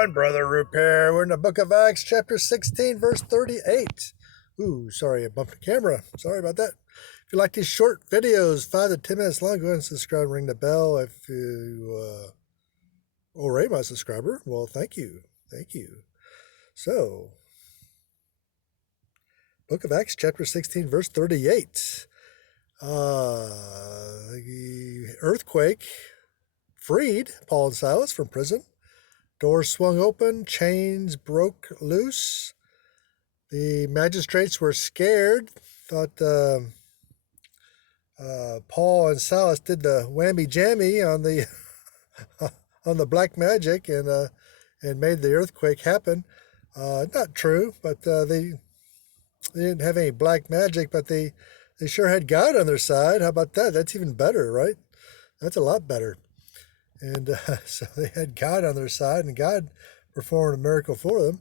going, Brother Roop here? We're in the book of Acts, chapter 16, verse 38. Ooh, sorry, I bumped the camera. Sorry about that. If you like these short videos, 5 to 10 minutes long, go ahead and subscribe and ring the bell. If you already my subscriber, well, thank you. Thank you. So, book of Acts, chapter 16, verse 38. The earthquake freed Paul and Silas from prison. Doors swung open, chains broke loose. The magistrates were scared, thought Paul and Silas did the whammy jammy on the on the black magic and made the earthquake happen. Not true, but they didn't have any black magic, but they sure had God on their side. How about that? That's even better, right? That's a lot better. And so they had God on their side, and God performed a miracle for them.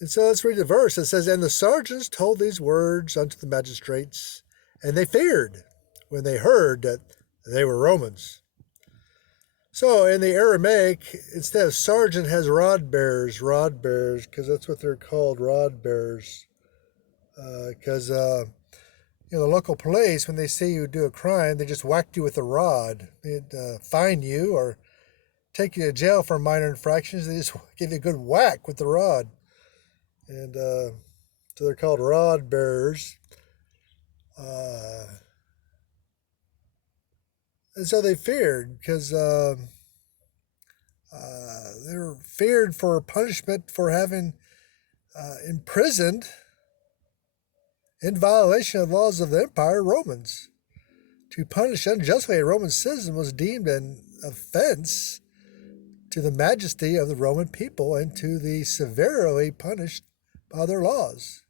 And so let's read the verse. It says, "And the sergeants told these words unto the magistrates, and they feared when they heard that they were Romans." So in the Aramaic, instead of sergeant, has rod bearers, because that's what they're called, rod bearers. Because the local police, when they see you do a crime, they just whack you with a rod. They'd fine you or take you to jail for minor infractions. They just give you a good whack with the rod. And so they're called rod bearers. And so they feared because they were feared for punishment for having imprisoned, in violation of laws of the empire, Romans. To punish unjustly a Roman citizen was deemed an offense to the majesty of the Roman people and to be severely punished by their laws.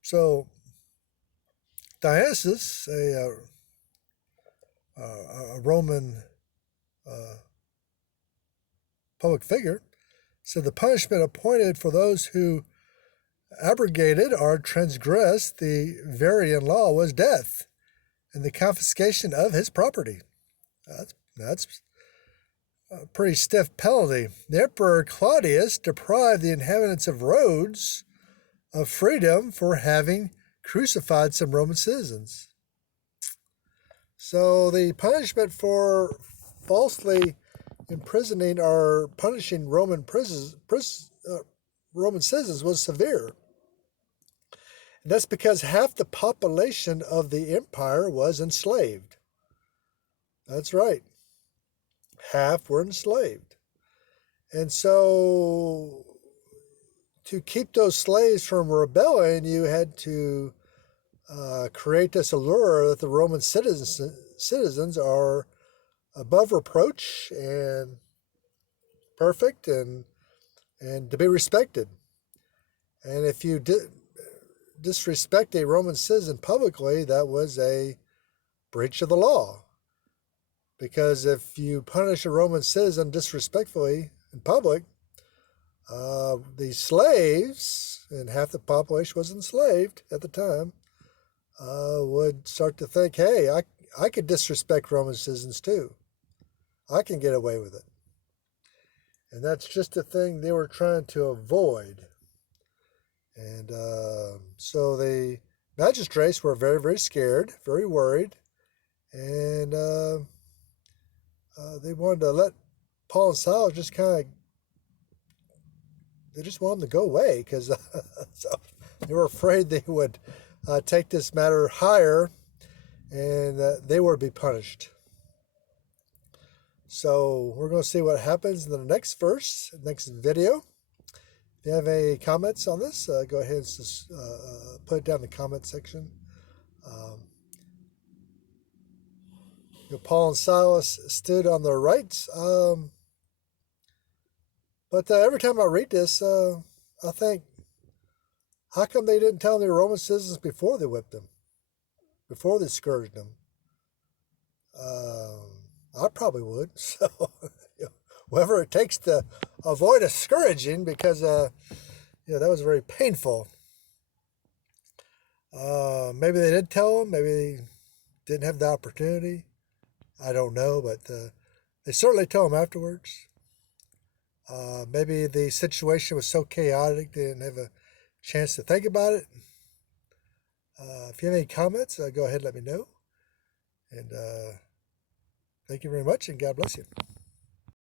So Dionysius, a Roman public figure, said the punishment appointed for those who abrogated or transgressed the Varian law was death and the confiscation of his property. That's a pretty stiff penalty. The Emperor Claudius deprived the inhabitants of Rhodes of freedom for having crucified some Roman citizens. So the punishment for falsely imprisoning or punishing Roman citizens was severe. And that's because half the population of the empire was enslaved. That's right. Half were enslaved. And so to keep those slaves from rebelling, you had to create this allure that the Roman citizens are above reproach and perfect and to be respected. And if you disrespect a Roman citizen publicly, that was a breach of the law. Because if you punish a Roman citizen disrespectfully in public, the slaves, and half the population was enslaved at the time, would start to think, hey, I could disrespect Roman citizens too. I can get away with it. And that's just a thing they were trying to avoid. And so the magistrates were very, very scared, very worried, and they wanted to let Paul and Silas just they just wanted them to go away because so they were afraid they would take this matter higher and they would be punished. So we're going to see what happens in the next verse, next video. If you have any comments on this, go ahead and put it down in the comment section. Paul and Silas stood on their rights. But every time I read this, I think, how come they didn't tell the Roman citizens before they whipped them, before they scourged them? I probably would. So, whatever it takes to avoid a scourging, because that was very painful. Maybe they did tell them. Maybe they didn't have the opportunity. I don't know, but they certainly tell them afterwards. Maybe the situation was so chaotic they didn't have a chance to think about it. If you have any comments, go ahead and let me know. And thank you very much, and God bless you.